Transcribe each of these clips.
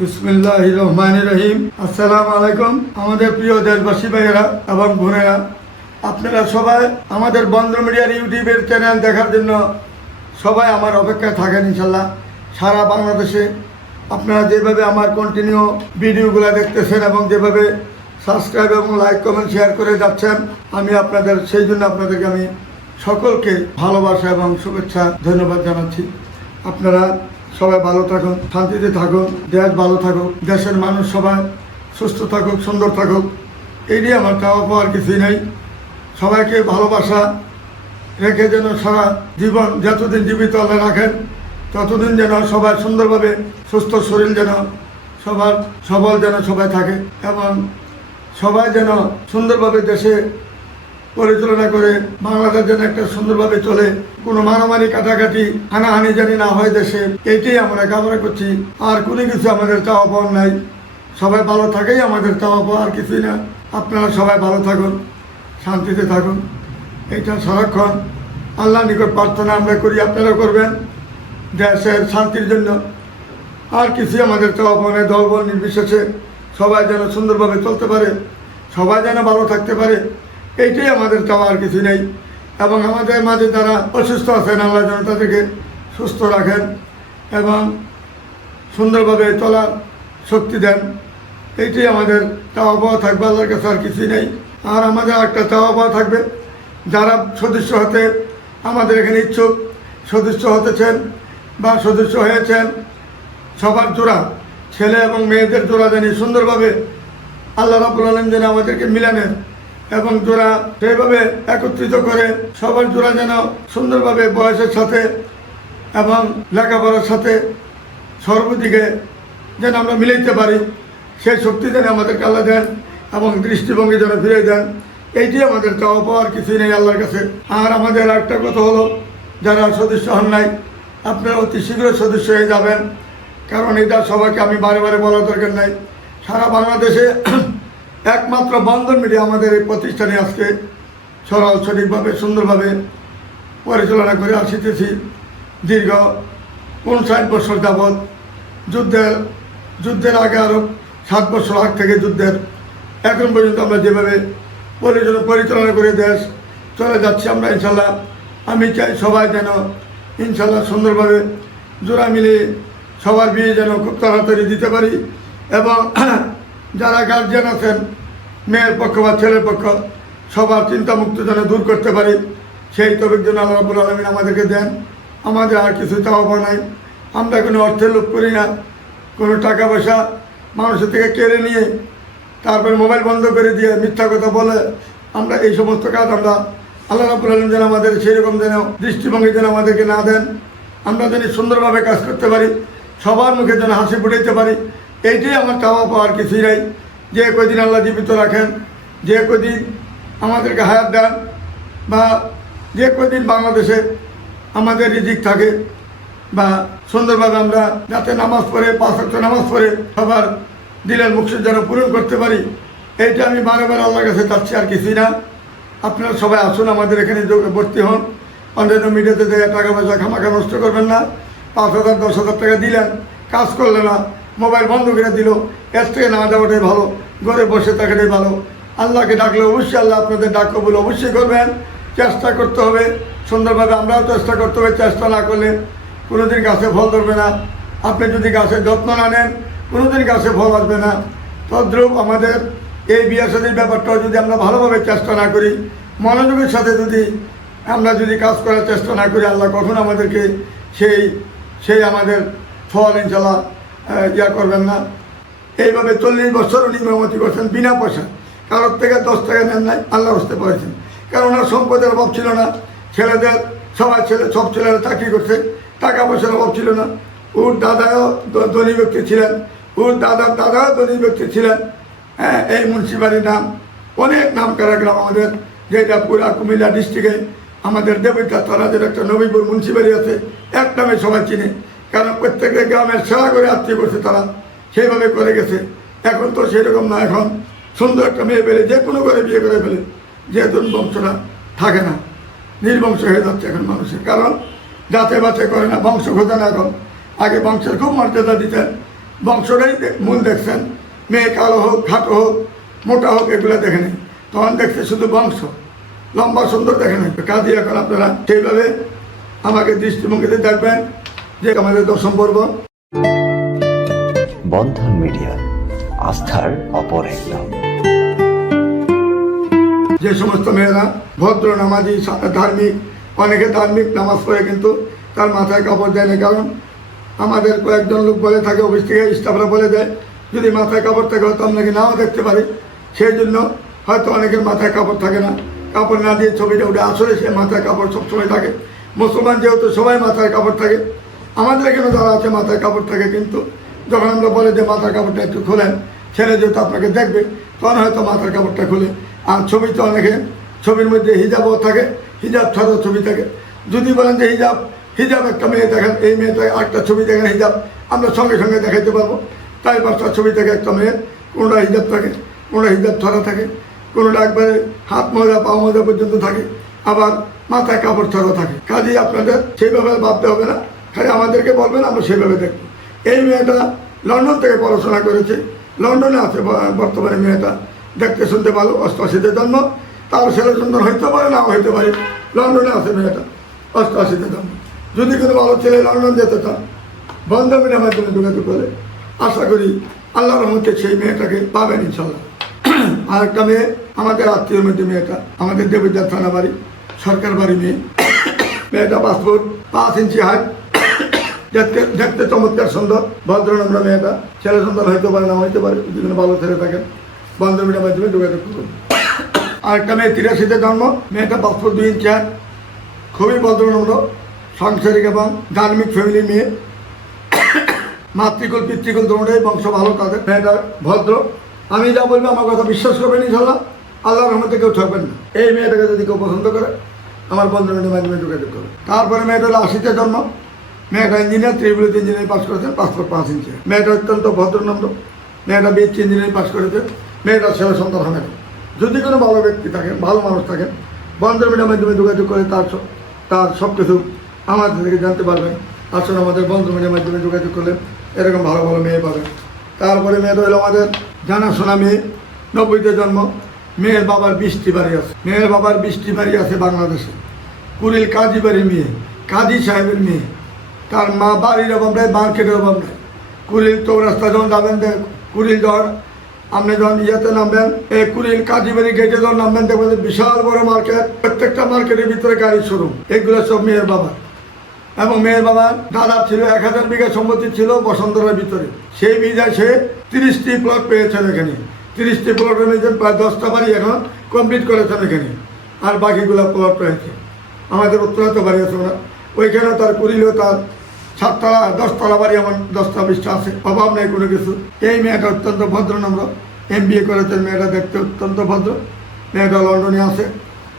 বিসমিল্লাহ রহমান রহিম আসসালামু আলাইকুম আমাদের প্রিয় দেশবাসী ভাইয়েরা এবং বোনেরা। আপনারা সবাই আমাদের বন্ধ মিডিয়ার ইউটিউবের চ্যানেল দেখার জন্য সবাই আমার অপেক্ষায় থাকেন ইনশাল্লাহ সারা বাংলাদেশে আপনারা যেভাবে আমার কন্টিনিউ ভিডিওগুলো দেখতেছেন এবং যেভাবে সাবস্ক্রাইব এবং লাইক কমেন্ট শেয়ার করে যাচ্ছেন, আমি আপনাদের, সেই জন্য আপনাদেরকে আমি সকলকে ভালোবাসা এবং শুভেচ্ছা, ধন্যবাদ জানাচ্ছি। আপনারা সবাই ভালো থাকুন, শান্তিতে থাকুন, দেশ ভালো থাকুক, দেশের মানুষ সবাই সুস্থ থাকুক, সুন্দর থাকুক। এইটাই আমার চাওয়া পাওয়ার কিছুই নেই। সবাইকে ভালোবাসা রেখে যেন সারা জীবন যতদিন জীবিত আল্লাহ রাখেন, ততদিন যেন সবাই সুন্দরভাবে সুস্থ শরীর যেন সবার সবল যেন সবাই থাকে এবং সবাই যেন সুন্দরভাবে দেশে পরিচালনা করে বাংলাদেশ যেন একটা সুন্দরভাবে চলে। কোনো মারামারি, কাটাকাটি, হানাহানি জানি না হয় দেশে। এইটাই আমরা কামনা করছি। আর কোনো কিছু আমাদের চাওয়া পাওয়ার নাই। সবাই ভালো থাকেই আমাদের চাওয়া পাওয়া, আর কিছুই না। আপনারা সবাই ভালো থাকুন, শান্তিতে থাকুন। এইটা সারাক্ষণ আল্লাহ নিকট প্রার্থনা আমরা করি আপনারা করবেন দেশের শান্তির জন্য। আর কিছুই আমাদের চাওয়া পাওয়া নেই, দলবল নির্বিশেষে সবাই যেন সুন্দরভাবে চলতে পারে, সবাই যেন ভালো থাকতে পারে। এইটাই আমাদের চাওয়া আর কিছু নেই। এবং আমাদের মাঝে যারা অসুস্থ আছেন, আল্লাহ যেন তাদেরকে সুস্থ রাখেন এবং সুন্দরভাবে চলার শক্তি দেন। এইটাই আমাদের চাওয়া পাওয়া থাকবে, আল্লাহর কাছে আর কিছুই নেই। আর আমাদের একটা চাওয়া পাওয়া থাকবে, যারা সদস্য হতে আমাদের এখানে ইচ্ছুক, সদস্য হতেছেন বা সদস্য হয়েছেন সবার জোড়া, ছেলে এবং মেয়েদের জোড়া জানি সুন্দরভাবে আল্লাহ রাবুল আলম যেন আমাদেরকে মিলানেন এবং জোড়া সেইভাবে একত্রিত করে সবার জোড়া যেন সুন্দরভাবে বয়সের সাথে এবং লেখাপড়ার সাথে সর্বদিকে যেন আমরা মিলাইতে পারি, সেই শক্তি যেন আমাদেরকে আল্লাহ দেন এবং দৃষ্টিভঙ্গি যেন ফিরে দেন, এইটি আমাদের চাওয়া পাওয়ার কিছুই নেই আল্লাহর কাছে। আর আমাদের একটা কথা হলো, যারা সদস্য হন নাই, আপনারা অতি শীঘ্রই সদস্য হয়ে যাবেন, কারণ এটা সবাইকে আমি বারে বারে বলার দরকার নাই। সারা বাংলাদেশে একমাত্র বন্ধন মিডিয়া আমাদের এই প্রতিষ্ঠানে আজকে সরল সঠিকভাবে সুন্দরভাবে পরিচালনা করে আসিতেছি। দীর্ঘ উনষাট বছর যাবৎ যুদ্ধের যুদ্ধের আগে আরও সাত বছর আগ থেকে যুদ্ধের। এখন পর্যন্ত আমরা যেভাবে পরিচালনা পরিচালনা করে দেশ চলে যাচ্ছি আমরা ইনশাল্লাহ আমি চাই সবাই যেন ইনশাল্লাহ সুন্দরভাবে জোড়া মিলিয়ে সবার বিয়ে যেন খুব তাড়াতাড়ি দিতে পারি এবং যারা গার্জিয়ান আছেন, মেয়ের পক্ষ বা ছেলের পক্ষ, সবার চিন্তামুক্ত যেন দূর করতে পারি, সেই তবের জন্য আল্লাহ রাবুল আলমিন আমাদেরকে দেন। আমাদের আর কিছু চাওয়া নাই। আমরা কোনো অর্থের লোভ করি না। কোনো টাকা পয়সা মানুষের থেকে কেড়ে নিয়ে তারপরে মোবাইল বন্ধ করে দিয়ে মিথ্যা কথা বলে আমরা এই সমস্ত কাজ আমরা আল্লাহ রাবুল আলম যেন আমাদের সেরকম যেন দৃষ্টিভঙ্গি যেন আমাদেরকে না দেন। আমরা যেন সুন্দরভাবে কাজ করতে পারি, সবার মুখে যেন হাসি ফুটাইতে পারি এইটাই আমার চাওয়া পাওয়ার কিছুই নাই। যে কদিন আল্লাহ জীবিত রাখেন, যে কদিন আমাদেরকে হায়াত দেন, বা যে কদিন বাংলাদেশে আমাদের রিজিক থাকে, বা সুন্দরভাবে আমরা যাতে নামাজ পড়ে, পাঁচ নামাজ পড়ে, সবার দিলের মুখের যেন পূরণ করতে পারি, এইটা আমি বারে বারে আল্লাহর কাছে চাচ্ছি আর কিছুই না। আপনারা সবাই আসুন আমাদের এখানে ভর্তি হন। অন্যান্য মিডিয়াতে টাকা পয়সা খামাখা নষ্ট করবেন না, পাঁচ হাজার, দশ হাজার টাকা দিলেন, কাজ করলে না। মোবাইল বন্ধ করে দিল। এর থেকে না যাওয়াটাই ভালো। ঘরে বসে থাকাটাই ভালো। আল্লাহকে ডাকলে অবশ্যই আল্লাহ আপনাদের ডাক কবুল অবশ্যই করবেন। চেষ্টা করতে হবে। সুন্দরভাবে আমরাও চেষ্টা করতে হবে। চেষ্টা না করলে কোনোদিন গাছে ফল ধরবে না। আপনি যদি গাছের যত্ন না নেন, কোনোদিন গাছে ফল আসবে না। তদ্রুপ আমাদের এই বিয়ে সাদীর ব্যাপারটাও যদি আমরা ভালোভাবে চেষ্টা না করি, মনোযোগের সাথে যদি আমরা যদি কাজ করার চেষ্টা না করি, আল্লাহ কখন আমাদেরকে সেই সেই আমাদের ফল ইনশাল্লাহ ইয়া করবেন না। এইভাবে চল্লিশ বছর উনি মেরামতি করছেন, বিনা পয়সা। কারোর থেকে দশ টাকা নেন নাই আল্লাহ হস্তে পড়েছেন। কারণ ওনার সম্পদের অভাব ছিল না। ছেলেদের সবাই ছেলে, সব ছেলেরা চাকরি করছে। টাকা পয়সার অভাব ছিল না। ওর দাদাও ধনী ব্যক্তি ছিলেন। ওর দাদার দাদাও ধনী ব্যক্তি ছিলেন। হ্যাঁ এই মুন্সিপালির নাম, অনেক নাম করা গ্রাম আমাদের, যেটা পুরা কুমিল্লা ডিস্ট্রিক্টে আমাদের দেবিতা তারাদের একটা নবীপুর মুন্সিপালি আছে। এক নামে সবাই চিনে। কারণ প্রত্যেকটা গ্রামের সেরা করে আত্মীয় করছে তারা সেইভাবে করে গেছে। এখন তো সেরকম না, এখন সুন্দর একটা মেয়ে পেলে, যে কোনো করে বিয়ে করে ফেলে যেহেতু বংশটা থাকে না। নির্বংশ হয়ে যাচ্ছে এখন মানুষের। কারণ যাতে বাতে করে না, বংশ খোঁজে না এখন। আগে বংশের খুব মর্যাদা দিতেন। বংশটাই মূল দেখছেন। মেয়ে কালো হোক, খাটো হোক, মোটা হোক, এগুলো দেখে নেই। তখন দেখছে শুধু বংশ। লম্বা, সুন্দর দেখে নেই। কাজে এখন আপনারা সেইভাবে আমাকে দৃষ্টিভঙ্গিতে দেখবেন। যে আমাদের দশম পর্ব বন্ধন মিডিয়া আস্থার অপর এক নাম যে সমস্ত মেয়েরা ভদ্র নামাজি ধার্মিক অনেকে ধার্মিক নামাজ পড়ে কিন্তু তার মাথায় কাপড় দেয় না। কারণ আমাদের কয়েকজন লোক বলে থাকে অফিস থেকে স্টাফরা বলে দেয় যদি মাথায় কাপড় থাকে হয়তো আপনাকে নাও দেখতে পারে? সেই জন্য হয়তো অনেকের মাথায় কাপড় থাকে না। কাপড় না দিয়ে ছবিটা উঠে আসলে সে মাথায় কাপড় সবসময় থাকে। মুসলমান যেহেতু সবাই মাথায় কাপড় থাকে আমাদের এখানে যারা আছে, মাথায় কাপড় থাকে কিন্তু যখন আমরা বলে যে মাথার কাপড়টা একটু খোলেন, ছেলে যেহেতু আপনাকে দেখবে, তখন হয়তো মাথার কাপড়টা খুলে। আর ছবি তো অনেকে, ছবির মধ্যে হিজাবও থাকে, হিজাব ছাড়াও ছবি থাকে। যদি বলেন যে হিজাব হিজাব একটা মেয়ে দেখেন, এই মেয়েটা একটা ছবি দেখেন, হিজাব, আমরা সঙ্গে সঙ্গে দেখাইতে পারব। তাই পাঁচটা ছবি থেকে একটা মেয়ে, কোনোটা হিজাব থাকে, কোনোটা হিজাব ছাড়া থাকে, কোনোটা একবারে হাত মজা পা মজা পর্যন্ত থাকে, আবার মাথায় কাপড় ছাড়া থাকে। কাজেই আপনাদের সেইভাবে ভাবতে হবে না। খালি আমাদেরকে বলবেন, আমরা সেভাবে দেখব। এই মেয়েটা লন্ডন থেকে পড়াশোনা করেছে। লন্ডনে আছে বর্তমানে মেয়েটা। দেখতে শুনতে ভালো, অষ্টআশিতে জন্ম। তার ছেলে সুন্দর হইতে পারে, নাও হইতে পারে। লন্ডনে আছে মেয়েটা, অষ্টআশিতে জন্ম। যদি কোনো ভালো ছেলে লন্ডন যেতে চান বন্ধ মিডিয়ার মাধ্যমে যোগাযোগ করে। আশা করি আল্লাহ রহমতে সেই মেয়েটাকে পাবেন ইনশাল্লাহ আর একটা মেয়ে, আমাদের আত্মীয় মধ্যে মেয়েটা, আমাদের দেবীদার থানা বাড়ি সরকার বাড়ি মেয়ে। মেয়েটা পাসপোর্ট পাঁচ ইঞ্চি হাইট দেখতে দেখতে চমৎকার সুন্দর। ভদ্র নম্র মেয়েটা। ছেলে সুন্দর হইতে পারে, না হইতে পারে কোনো ভালো ছেলে থাকেন বন্ধ মিডিয়ার মাধ্যমে যোগাযোগ করুন। আরেকটা মেয়ে, তিরাশিতে জন্ম। মেয়েটা পাসপোর্ট দুই ইঞ্চি খুবই ভদ্র নম্র সাংসারিক এবং ধার্মিক ফ্যামিলির মেয়ে। মাতৃকুল, পিতৃকুল দুটোটাই বংশ ভালো তাদের মেয়েটা ভদ্র। আমি যা বলব, আমার কথা বিশ্বাস করবেন ইনশাল্লাহ আল্লাহর রহমতে কেউ ঠকবেন না। এই মেয়েটাকে যদি কেউ পছন্দ করে, আমার বন্ধু মিনিটের মাধ্যমে যোগাযোগ করবে তারপরে মেয়েটা আশিতে জন্ম। মেয়েটা ইঞ্জিনিয়ার ত্রিপুলিতে ইঞ্জিনিয়ারিং পাস করেছেন পাসপোর্ট পাঁচ ইঞ্চি মেয়েটা অত্যন্ত ভদ্রনম্র মেয়েটা বিএসসি ইঞ্জিনিয়ারিং পাস করেছে মেয়েটা ছেলে সন্তান হবে যদি কোনো ভালো ব্যক্তি থাকেন ভালো মানুষ থাকেন বন্ধু মিডিয়ার মাধ্যমে যোগাযোগ করে তার সব তার সব কিছু আমাদের থেকে জানতে পারবেন। আসলে আমাদের বন্ধু মিডিয়ার মাধ্যমে যোগাযোগ করলে এরকম ভালো ভালো মেয়ে পাবেন। তারপরে মেয়েটা হলো আমাদের জানাশোনা মেয়ে, নব্বইতে জন্ম। মেয়ের বাবার বৃষ্টি বাড়ি আছে। মেয়ের বাবার বৃষ্টি বাড়ি আছে বাংলাদেশে। কুড়িল কাজী বাড়ির মেয়ে, কাজী সাহেবের মেয়ে। তার মা বাড়ির অভাব নেই, মার্কেটের অভাব নেই। কুড়িল চৌরাস্তা যখন যাবেন কুড়িল যখন আপনি যখন ইয়েতে নামবেন, এই কুড়িল কাজীবাড়ি গেটে যখন নামবেন, দেখবেন বিশাল বড় মার্কেট, প্রত্যেকটা মার্কেটের ভিতরে গাড়ি শোরুম এগুলো সব মেয়ের বাবা এবং মেয়ের বাবার দাদার ছিল, এক হাজার বিঘা সম্পত্তি ছিল বসন্তরার ভিতরে। সেই বিঘায় সে তিরিশটি প্লট পেয়েছেন এখানে। তিরিশটি প্লট এনেছেন প্রায় দশটা বাড়ি এখন কমপ্লিট করেছেন এখানে। আর বাকিগুলো প্লট রয়েছে। আমাদের উত্তরাতে বাড়ি আছে ওরা ওইখানেও তার কুড়িলেও তার সাততলা, দশতলা বাড়ি আমার দশটা বিশটা আছে। অভাব নেই কোনো কিছু। এই মেয়েটা অত্যন্ত ভদ্র নম্র। এম বি এ করেছেন, মেয়েটা দেখতে অত্যন্ত ভদ্র। মেয়েটা লন্ডনে আছে।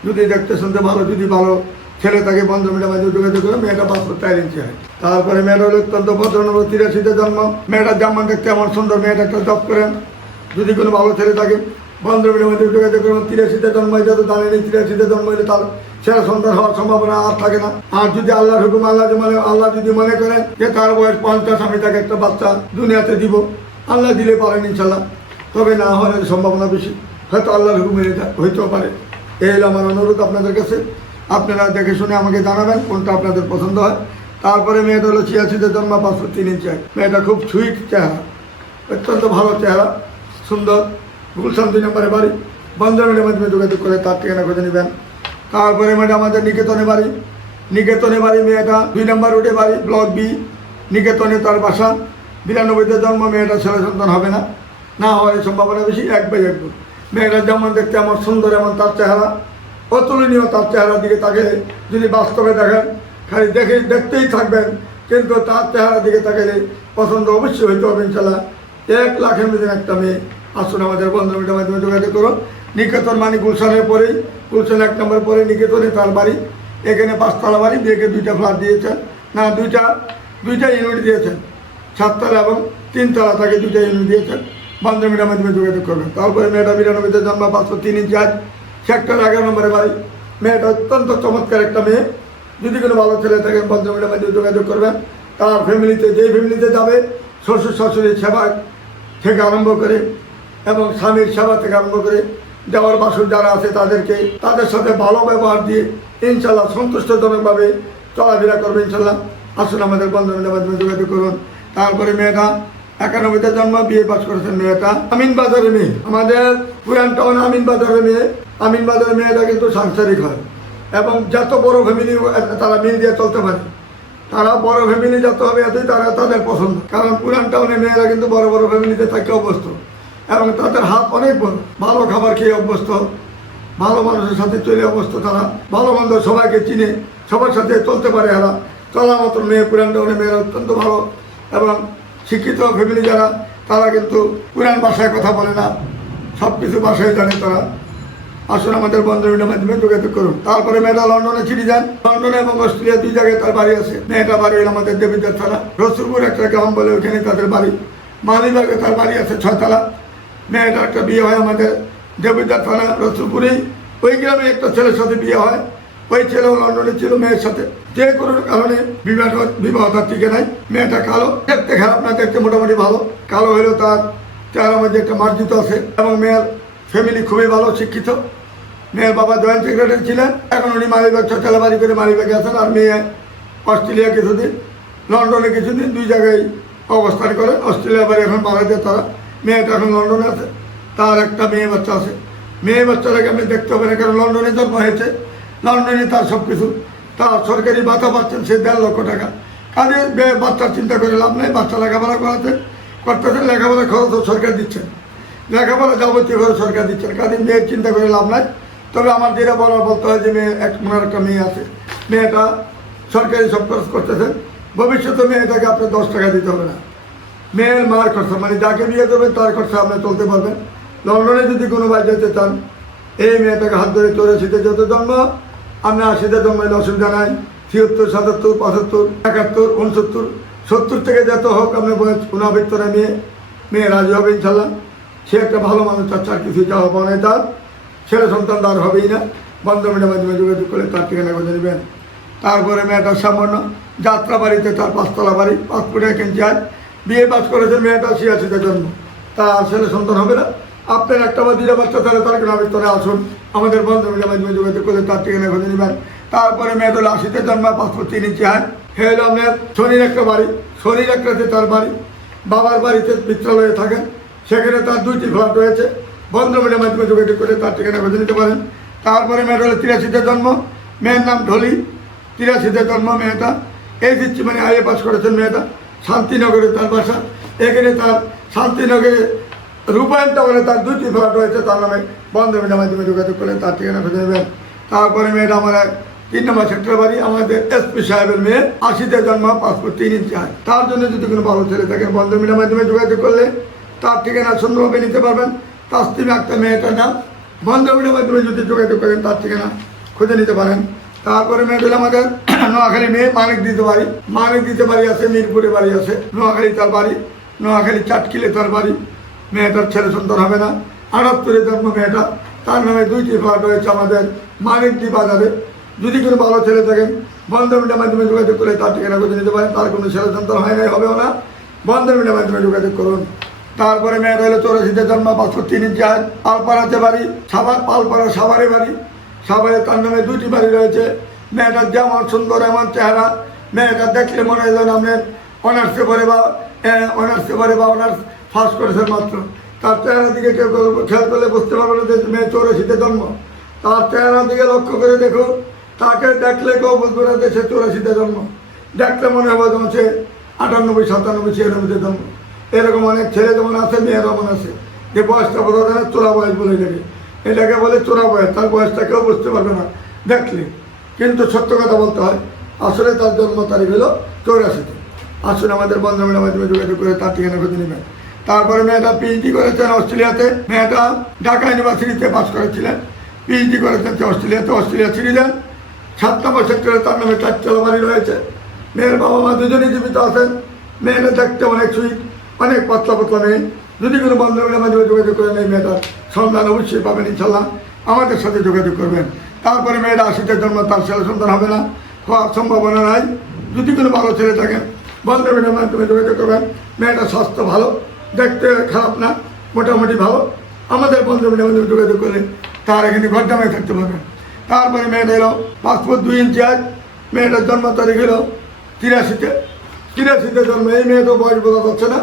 যদি দেখতে শুনতে ভালো, যদি ভালো ছেলে তাকে বন্ধ মিডিয়ার মাঝে যোগাযোগ করে, মেয়েটা পাসপোর্ট চার ইঞ্চি হয় তারপরে মেয়েটা হলো অত্যন্ত ভদ্র নম্র, তিরাশিতে জন্ম। মেয়েটার যেমন দেখতে আমার সুন্দর, মেয়েটা একটা জব করেন। যদি কোনো ভালো ছেলে থাকে বন্ধ মধ্যে যোগাযোগ করবেন তিরাশিতে জন্ম হয়ে যত জানেনি তিরাশিতে জন্ম হলে তার ছেলে সন্তান হওয়ার সম্ভাবনা আর থাকে না। আর যদি আল্লাহর হুকুম আল্লাহ মানে আল্লাহ যদি মনে করেন যে তার বয়স পঞ্চাশ, আমি তাকে একটা বাচ্চা দুনিয়াতে দিব, আল্লাহ দিলে পারেন ইনশাল্লাহ তবে না হওয়ার সম্ভাবনা বেশি। হয়তো আল্লাহর হুকুমে হইতেও পারে। এই হলো আমার অনুরোধ আপনাদের কাছে। আপনারা দেখে শুনে আমাকে জানাবেন কোনটা আপনাদের পছন্দ হয়। তারপরে মেয়েটা হলো ছিয়াশিতে জন্ম, পাঁচশো তিন ইঞ্চি। মেয়েটা খুব সুইট চেহারা, অত্যন্ত ভালো চেহারা, সুন্দর, গুলশান দুই নম্বরে বাড়ি। বন্ধনের মাধ্যমে যোগাযোগ করে তার ঠিকানা খুঁজে নেবেন। তারপরে মেয়েটা আমাদের নিকেতনে বাড়ি। নিকেতনে বাড়ি মেয়েটা, দুই নম্বর রোডে বাড়ি ব্লক বি নিকেতনে তার বাসা। বিরানব্বইতে জন্ম, মেয়েটা ছেলে সন্তান হবে না। না হওয়ার সম্ভাবনা বেশি, এক বাই এক। মেয়েটা যেমন দেখতে এমন সুন্দর, এমন তার চেহারা। অতুলনীয় তার চেহারার দিকে তাকে যদি বাস্তবে দেখেন, খালি দেখে, দেখতেই থাকবেন। কিন্তু তার চেহারার দিকে তাকালে পছন্দ অবশ্যই হইতে হবে, ইনশাল্লাহ। এক লাখের মধ্যে একটা মেয়ে। আসুন আমাদের বন্ধু মাধ্যমে যোগাযোগ করো নিকেতন মানে গুলশানের পরেই, গুলশান এক নম্বর পরে নিকেতনে তার বাড়ি। এখানে পাঁচতলা বাড়ি, বিয়েকে দুইটা ফ্ল্যাট দিয়েছেন। না, দুইটা দুইটা ইউনিট দিয়েছেন। সাততলা এবং তিনতলা তাকে দুইটা ইউনিট দিয়েছেন। বন্ধু মিটার মাধ্যমে যোগাযোগ করবেন। তারপরে মেয়েটা বিরানব্বইতে জন্ম পাঁচশো তিন ইঞ্চি আজ সেক্টর এগারো নম্বরে বাড়ি। মেয়েটা অত্যন্ত চমৎকার একটা মেয়ে। যদি কোনো ভালো ছেলে থাকেন বন্ধু মিটার মাধ্যমে যোগাযোগ করবেন। তার ফ্যামিলিতে, যেই ফ্যামিলিতে যাবে, শ্বশুর শাশুড়ির সেবা থেকে আরম্ভ করে এবং স্বামীর সেবা থেকে আরম্ভ করে দেওয়ার বাসন যারা আছে তাদেরকে তাদের সাথে ভালো ব্যবহার দিয়ে ইনশাল্লাহ সন্তুষ্টজনকভাবে চলাফেরা করবে ইনশাল্লাহ আসুন আমাদের বন্ধনের মাধ্যমে যোগাযোগ করুন। তারপরে মেয়েটা, একানব্বইতে জন্ম, বিয়ে পাস করেছেন মেয়েটা। আমিন বাজারের মেয়ে। আমাদের পুরান টাউন আমিন বাজারের মেয়ে। আমিন বাজারের মেয়েটা কিন্তু সাংসারিক হয়। এবং যত বড় ফ্যামিলি তারা মিল দিয়ে চলতে পারে। তারা বড় ফ্যামিলি যত হবে এতই তারা তাদের পছন্দ। কারণ পুরান টাউনের মেয়েরা কিন্তু বড় বড় ফ্যামিলিতে থাকে অভ্যস্ত। এবং তাদের হাত অনেক ভালো খাবার খেয়ে অভ্যস্ত। ভালো মানুষের সাথে চলে অভ্যস্ত তারা। ভালো মন্দ সবাইকে চিনে, সবার সাথে চলতে পারে এরা। চলার মতন মেয়ে, পুরান টাউনের মেয়েরা অত্যন্ত ভালো। এবং শিক্ষিত ফ্যামিলি যারা, তারা কিন্তু পুরান ভাষায় কথা বলে না। সব কিছু ভাষায় জানে তারা। আসুন আমাদের বন্ধুদের মাধ্যমে যোগাযোগ করুন। তারপরে মেয়েটা লন্ডনে চিঠি যান লন্ডনে এবং অস্ট্রেলিয়া দুই জায়গায় তার বাড়ি আছে। মেয়েটা বাড়ি আমাদের দেবীদার থানা। রসুলপুর একটা গ্রাম বলে ওখানে তাদের বাড়ি। মালিবাগে তার বাড়ি আছে ছয়তলা। মেয়েটা একটা বিয়ে হয় আমাদের দেবীদার থানা রসুলপুরেই। ওই গ্রামে একটা ছেলের সাথে বিয়ে হয়। ওই ছেলেও লন্ডনে ছিল মেয়ের সাথে। যে কোনো কারণে বিবাহ বিবাহ তার টিকে নাই। মেয়েটা কালো। দেখতে খারাপ না, দেখতে মোটামুটি ভালো। কালো হলেও তার চেহারার মধ্যে একটা মার্জিত আছে এবং মেয়ের ফ্যামিলি খুবই ভালো, শিক্ষিত। মেয়ের বাবা জয়েন্ট সেক্রেটারি ছিলেন। এখন উনি মালিবাগ ছচালা বাড়ি করে মালিবাগে আছেন আর মেয়ে অস্ট্রেলিয়া কিছুদিন, লন্ডনে কিছুদিন, দুই জায়গায় অবস্থান করে। অস্ট্রেলিয়া বাড়ি এখন বাড়াতে তারা। মেয়েটা এখন লন্ডনে আছে, তার একটা মেয়ে বাচ্চা আছে। মেয়ে বাচ্চাটাকে আপনি দেখতে হবে না, কারণ লন্ডনে জন্ম হয়েছে। লন্ডনে তার সব কিছু তার সরকারি ভাতা পাচ্ছেন সে দেড় লক্ষ টাকা। কাজে বাচ্চার চিন্তা করে লাভ নেই, বাচ্চা লেখাপড়া করাতে করতেছেন লেখাপড়া খরচ সরকার দিচ্ছেন লেখাপড়া যাবতীয় খরচ সরকার দিচ্ছেন কাজে মেয়ের চিন্তা করে লাভ নাই। তবে আমার যেটা বলার বলতে হয় যে মেয়ে এক মনের একটা মেয়ে আছে। মেয়েটা সরকারি সব খরচ করতেছেন ভবিষ্যতে মেয়েটাকে আপনার দশ টাকা দিতে হবে না। মেয়ের মার খরচা মানে যাকে বিয়ে করবেন তার খরচা আপনি চলতে পারবেন। লন্ডনে যদি কোনো ভাই যেতে চান, এই মেয়েটাকে হাত ধরে চৌরাশিতে যত জন্ম, আপনি আশিতে জন্মাইলে অসুবিধা নাই। ছিয়াত্তর, সাতাত্তর, পঁচাত্তর, একাত্তর, উনসত্তর, সত্তর থেকে যত হোক আপনার বয়স উনাভিত্তরে মেয়ে মেয়ে রাজি হবে ইনশাল্লাহ। সে একটা ভালো মানুষ, তার চার কিছু যাওয়া পাওয়া নেই তার ছেলে সন্তান তার হবেই না। বন্ধমিনের মাধ্যমে যোগাযোগ করে তার ঠিকানা খুঁজে নেবেন। তারপরে মেয়েটার সামান্য যাত্রা বাড়িতে তার পাঁচতলা বাড়ি, পাঁচ ফুটে হাইট। বিয়ে পাস করেছে মেয়েটা ছিয়াশিতে জন্ম। তার ছেলে সন্তান হবে না। আপনার একটা বা দুটা বাচ্চা তাহলে তার গ্রামের তরে আসুন। আমাদের বন্ধমিনের মাধ্যমে যোগাযোগ করে তার ঠিকানা খুঁজে নেবেন। তারপরে মেয়েটা হলো আশিতে জন্ম ফুট তিন ইঞ্চি হাইট। হে হলো আপনার শনির একটা বাড়ি। শনির একটাতে তার বাড়ি। বাবার বাড়িতে পিত্রালয়ে থাকেন। সেখানে তার দুইটি ফ্ল্যাট রয়েছে। বন্ধমিনের মাধ্যমে যোগাযোগ করে তার ঠিকানা খুঁজে নিতে পারেন। তারপরে মেয়েটা হলো তিরাশিতে জন্ম। মেয়ের নাম ঢলি। তিরাশিতে জন্ম মেয়েটা। এই দিচ্ছি মানে আইএ পাস করেছেন মেয়েটা। শান্তিনগরে তার বাসা, এখানে তার শান্তিনগরে রূপায়ণ টাওয়ারে তার দুটি ফ্ল্যাট রয়েছে, তার নামে বন্ধমিনের মাধ্যমে যোগাযোগ করলেন তার ঠিকানা খুঁজে নেবেন। তারপরে মেয়েটা আমার এক তিন নম্বর সেক্টর বাড়ি, আমাদের এসপি সাহেবের মেয়ে আশিতে জন্ম পাসপোর্ট তিন ইঞ্চি হয় তার জন্য যদি কোনো ভালো ছেলে থাকে বন্ধমিনের মাধ্যমে যোগাযোগ করলে তার ঠিকানা সুন্দরভাবে নিতে পারবেন। তাস্তিম একটা মেয়েটার নাম বন্ধমিনের মাধ্যমে যদি যোগাযোগ করেন, তার ঠিকানা খুঁজে নিতে পারেন। তারপরে মেয়েদের আমাদের নোয়াখালী মেয়ে মানিক দিতে পারি। মানিক দিতে বাড়ি আছে, মিরপুরে বাড়ি আছে। নোয়াখালী তার বাড়ি, নোয়াখালী চাটকিলে তার বাড়ি। মেয়েটার ছেলে সন্তান হবে না। আটাত্তরে জন্ম মেয়েটা। তার নামে দুইটি ফ্ল্যাট রয়েছে আমাদের মানিকদি বাজারে। যদি কোনো ভালো ছেলে থাকেন বন্ধমিনের মাধ্যমে যোগাযোগ করে তার ঠিকানা খুঁজে নিতে পারেন। তার কোনো ছেলে সন্তান হয় নাই, হবেও না। বন্ধমিনের মাধ্যমে যোগাযোগ করুন। তারপরে মেয়েটা হলো চৌরাশিতে জন্ম পাঁচশো তিন ইঞ্চি হাত পালপাড়াতে বাড়ি সাবার পালপাড়া সাভারে বাড়ি। সাভারে তার নামে দুটি বাড়ি রয়েছে। মেয়েটার যেমন সুন্দর, এমন চেহারা। মেয়েটা দেখলে মনে হয় যেন আপনার অনার্সে পড়ে বা অনার্সে পড়ে বা অনার্স ফার্স্ট করেছে মাত্র। তার চেহারা দিকে কেউ খেয়াল করলে বুঝতে পারবে না যে মেয়ে চৌরাশিতে জন্ম। তার চেহারা দিকে লক্ষ্য করে দেখো, তাকে দেখলে কেউ বুঝবে না যে সে চৌরাশিতে জন্ম। দেখলে মনে হবে যেমন সে আটানব্বই, সাতানব্বই, ছিয়ানব্বইতে জন্ম। এরকম অনেক ছেলে যেমন আছে মেয়ের যেমন আছে। যে বয়সটা বোঝা যায় না, চোরা বয়স বলে এটাকে। এটাকে বলে চোরা বয়স। তার বয়সটা কেউ বুঝতে পারবে না। দেখলে কিন্তু সত্য কথা বলতে হয়। আসলে তার জন্ম তারিখ হলো চৌরাশিতে। আসলে আমাদের বন্ধুমের মাধ্যমে যোগাযোগ করে তার ঠিকানা খুঁজে নেবেন। তারপরে মেয়েটা পিএইচডি করেছেন অস্ট্রেলিয়াতে। মেয়েটা ঢাকা ইউনিভার্সিটিতে পাস করেছিলেন। পিএইচডি করেছেন অস্ট্রেলিয়াতে, অস্ট্রেলিয়া সিটিজেন সাত নম্বর সেক্টরে তার নামে চারতলা বাড়ি রয়েছে। মেয়ের বাবা মা দুজনেই জীবিত আছেন। মেয়েটা দেখতে অনেক সুইট অনেক পাতলা পাতলা মেয়ে যদি কোনো বন্ধুগুলোর মাধ্যমে যোগাযোগ করেন এই মেয়েটার সন্ধান অবশ্যই পাবেন ইনশাল্লাহ আমাদের সাথে যোগাযোগ করবেন। তারপরে মেয়েটা আশিতে জন্ম তার ছেলে সন্তান হবে না, হওয়ার সম্ভাবনা নাই। যদি কোনো ভালো ছেলে থাকেন বন্ধ মিডিয়ার মাধ্যমে যোগাযোগ করবেন মেয়েটা স্বাস্থ্য ভালো, দেখতে খারাপ না, মোটামুটি ভালো। আমাদের বন্ধ মিডিয়ার মাধ্যমে যোগাযোগ করলে তার এখানে ঘরজামাই থাকতে পারবেন তারপরে মেয়েটা এলো পাসপোর্ট দুই ইঞ্চি এক মেয়েটার জন্ম তারিখ এলো তিরাশিতে। তিরাশিতে জন্ম, এই মেয়ে তো বয়স বোঝা যাচ্ছে না।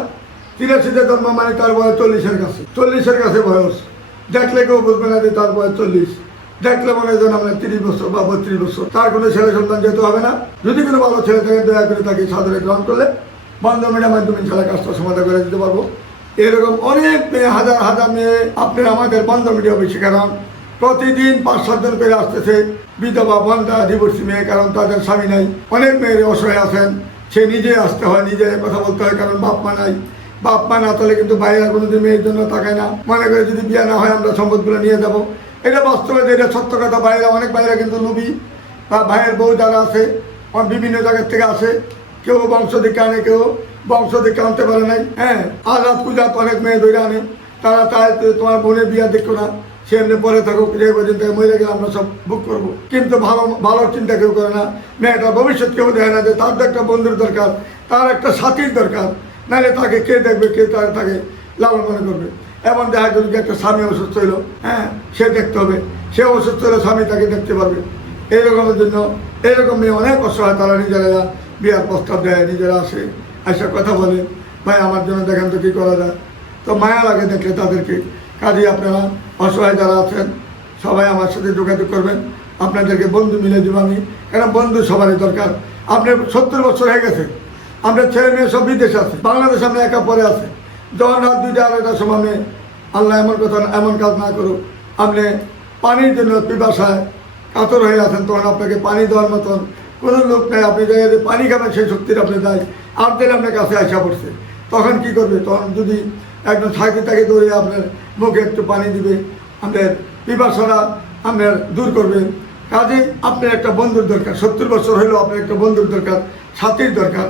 তিরাশিতে জন্ম মানে তার বয়স চল্লিশের কাছে। চল্লিশের কাছে বয়স। দেখলে কেউ বুঝবে না যে তার বয়স চল্লিশ। দেখলে মনে হয় আমরা তিরিশ বছর বা বত্রিশ বছর। তার কোনো ছেলে সন্তান যেতে হবে না, যদি কোনো ভালো ছেলে থাকে, দয়া করে তাকে সাদরে গ্রহণ করলে বন্ধ মিডিয়ার মাধ্যমে ছেলে কাজটা সমাধান করে দিতে পারব। এরকম অনেক মেয়ে, হাজার হাজার মেয়ে আপনি আমাদের বন্ধ মিডিয়া বেশি কারণ প্রতিদিন পাঁচ সাতজন করে আসতেছে। বিধবা, বন্ধা ডিভোর্সি মেয়ে, কারণ তাদের স্বামী নাই। অনেক মেয়ের অসহায় আছেন। সে নিজে আসতে হয়, নিজে কথা বলতে হয়, কারণ বাপ মা নাই। বাপ মা না তাহলে কিন্তু বাইরে কোনোদিন মেয়ের জন্য তাকায় না। মনে করে যদি বিয়ে না হয়, আমরা সম্পদগুলো নিয়ে যাব। এটা বাস্তবে এটা সত্য কথা বাইরে অনেক বাইরে কিন্তু লুবি বা ভাইয়ের বউ যারা আছে বিভিন্ন জায়গার থেকে আসে, কেউ বংশ দিকে আনে, কেউ বংশ দিকে আনতে পারে নাই। হ্যাঁ আজাদ পূজাত অনেক মেয়ে ধরে আনে। তারা যে তোমার বোনের বিয়া দেখো না, সে এমনি পরে থাকুক, যে পর্যন্ত মরে গেলে আমরা সব বুক করব। কিন্তু ভালো ভালো চিন্তা কেউ করে না। মেয়েটা ভবিষ্যৎ কেউ দেয় না যে তার একটা বন্ধুর দরকার, তার একটা সাথীর দরকার। নাহলে তাকে কে দেখবে, কে তাকে লালন মনে করবে? এমন দেখা গেল যে একটা স্বামী অসুস্থ হইল হ্যাঁ সে দেখতে হবে। সে অসুস্থ হলে স্বামী তাকে দেখতে পারবে। এইরকমের জন্য এইরকম মেয়ে অনেক অসহায়, তারা নিজেরা বিয়ার প্রস্তাব দেয়, নিজেরা আসে এসে কথা বলে। ভাই, আমার জন্য দেখেন তো কী করা যায়। তো মায়া লাগে দেখলে তাদেরকে। কাজে আপনারা অসহায় যারা আছেন, সবাই আমার সাথে যোগাযোগ করবেন। আপনাদেরকে বন্ধু মিলে দেবো আমি। কারণ বন্ধু সবারই দরকার। আপনি সত্তর বছর হয়ে গেছে। আমরা ছেলে মেয়ে সব বিদেশে আছে। বাংলাদেশ আমরা একা পরে আছে। যখন রাত দুইটা আড়াইটার সময় আপনি আল্লাহ এমন কথা এমন কাজ না করুক। আপনি পানির জন্য পিপাসায় কাতর হয়ে আছেন, তখন আপনাকে পানি দেওয়ার মতন কোনো লোক নেই। আপনি জায়গায় যে পানি খাবেন, সেই শক্তির আপনি দেয় আর দিন আপনার কাছে আসা পড়ছে। তখন কি করবে? তখন যদি একজন সাথী তাকে ধরে আপনার মুখে একটু পানি দিবে, আপনার পিপাসাটা আপনার দূর করবে। কাজেই আপনার একটা বন্ধুর দরকার। সত্তর বছর হলেও আপনার একটা বন্ধুর দরকার, সাথীর দরকার।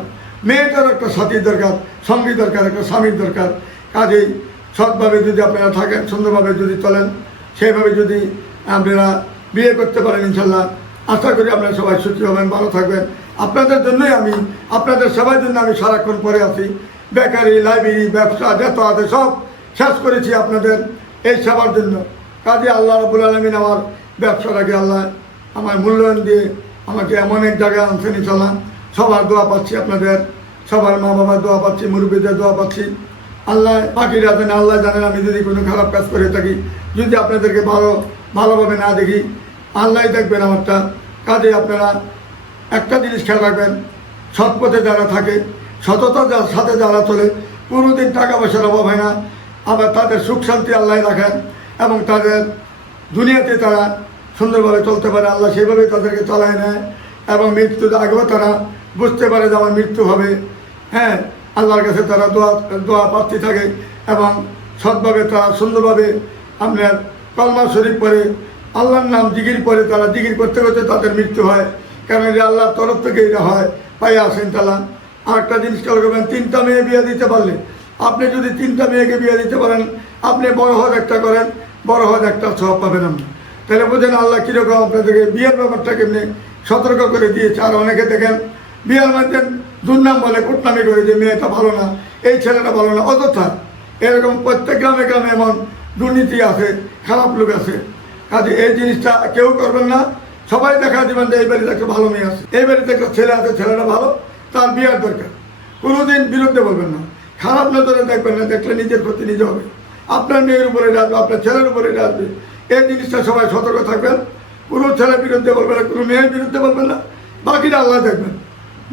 মেয়েটার একটা সাথীর দরকার সঙ্গী দরকার, একটা স্বামীর দরকার। কাজেই সৎভাবে যদি আপনারা থাকেন, সুন্দরভাবে যদি চলেন, সেইভাবে যদি আপনারা বিয়ে করতে পারেন, ইনশাল্লাহ। আশা করি আপনারা সবাই সুখী হবেন, ভালো থাকবেন। আপনাদের জন্যই আমি, আপনাদের সবার জন্য আমি সারাক্ষণ পরে আছি। বেকারি, লাইব্রেরি, ব্যবসা, যত আছে সব শেষ করেছি আপনাদের এই সেবার জন্য। কাজে আল্লাহ রবুল আলমিন আমার ব্যবসাটাকে আল্লাহ আমার মূল্যায়ন দিয়ে আমাকে এমন এক জায়গায় আনছেন, ইনশাল্লাহ। সবার দোয়া পাচ্ছি আপনাদের। সবার মা বাবার দোয়া পাচ্ছি, মুরব্বীদের দোয়া পাচ্ছি। আল্লাহ, পাখিরা জানে আল্লাহ জানেন আমি যদি কোনো খারাপ কাজ করে থাকি, যদি আপনাদেরকে ভালো, ভালোভাবে না দেখি, আল্লাহ দেখবেন আমারটা। কাজে আপনারা একটা জিনিস খেয়াল রাখবেন, সৎ পথে যারা থাকে সততা যার সাথে যারা চলে, কোনোদিন টাকা পয়সার অভাব হয় না। আবার তাদের সুখ শান্তি আল্লাহ রাখেন এবং তাদের দুনিয়াতে তারা সুন্দরভাবে চলতে পারে। আল্লাহ সেভাবে তাদেরকে চালায় নেয় এবং মৃত্যুর আগেও তারা বুঝতে পারে যে আমার মৃত্যু হবে। হ্যাঁ আল্লাহর কাছে তারা দোয়া দোয়া প্রার্থী থাকে এবং সৎভাবে তারা সুন্দরভাবে আপনার কলমা শরীফ পরে আল্লাহর নাম জিগির পরে তারা জিগির করতে করতে তাদের মৃত্যু হয়। কারণ এটা আল্লাহর তরফ থেকে এটা হয় পাই আসেন তালা। আর একটা জিনিস খেয়াল করবেন, তিনটা মেয়ে বিয়ে দিতে পারলে। আপনি যদি তিনটা মেয়েকে বিয়ে দিতে পারেন, আপনি বড় হজ একটা করেন, বড় হজ একটা সব পাবেন আপনি। তাহলে বোঝেন আল্লাহ কীরকম আপনাদেরকে বিয়ের ব্যাপারটা কেমনি সতর্ক করে দিয়েছে। আর অনেকে দেখেন, বিয়ের মধ্যে দুর্নাম বলে কুটনামি করে যে মেয়েটা ভালো না, এই ছেলেটা ভালো না, অযথা। এরকম প্রত্যেক গ্রামে গ্রামে এমন দুর্নীতি আছে, খারাপ লোক আছে। কাজে এই জিনিসটা কেউ করবেন না। সবাই দেখা দিবেন যে এই বাড়িতে একটা ভালো মেয়ে আছে। এই বাড়িতে একটা ছেলে আছে, ছেলেটা ভালো, তার বিয়ার দরকার। কোনোদিন বিরুদ্ধে বলবেন না। খারাপ নজরে দেখবেন না, দেখলে নিজের প্রতি নিজে হবে। আপনার মেয়ের উপরে আসবে আপনার ছেলের উপরে আসবে এই জিনিসটা সবাই সতর্ক থাকবেন। কোনো ছেলের বিরুদ্ধে বলবেন না, কোনো মেয়ের বিরুদ্ধে বলবেন না। বাকিটা আল্লাহ দেখবেন।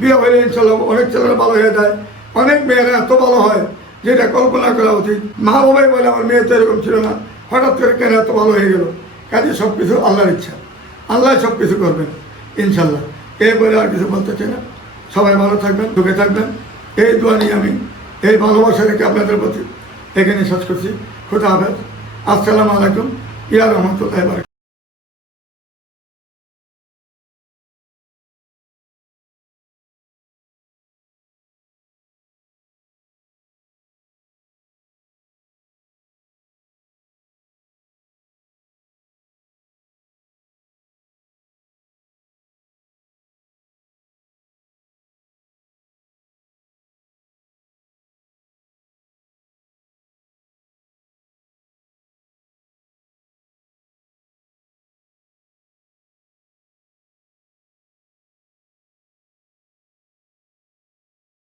বিয়ে হলে ইনশাল্লাহ অনেক ছেলেরা ভালো হয়ে যায়। অনেক মেয়েরা এত ভালো হয় যেটা কল্পনা করা উচিত। মা বাবাই বলে, আমার মেয়ে তো এরকম ছিল না। হঠাৎ করে কেন এত ভালো হয়ে গেল? কাজে সব কিছু আল্লাহর ইচ্ছা। আল্লাহ সব কিছু করবেন, ইনশাল্লাহ। এই বলে আর কিছু বলতে চাই না। সবাই ভালো থাকবেন, সুখে থাকবেন। এই দোয়া নিয়ে আমি এই ভালোবাসা রেখে আপনাদের প্রতি এখানে শেষ করছি। খুদা হাফেজ। আসসালামু আলাইকুম। ইয়া রহমতুল্লাহ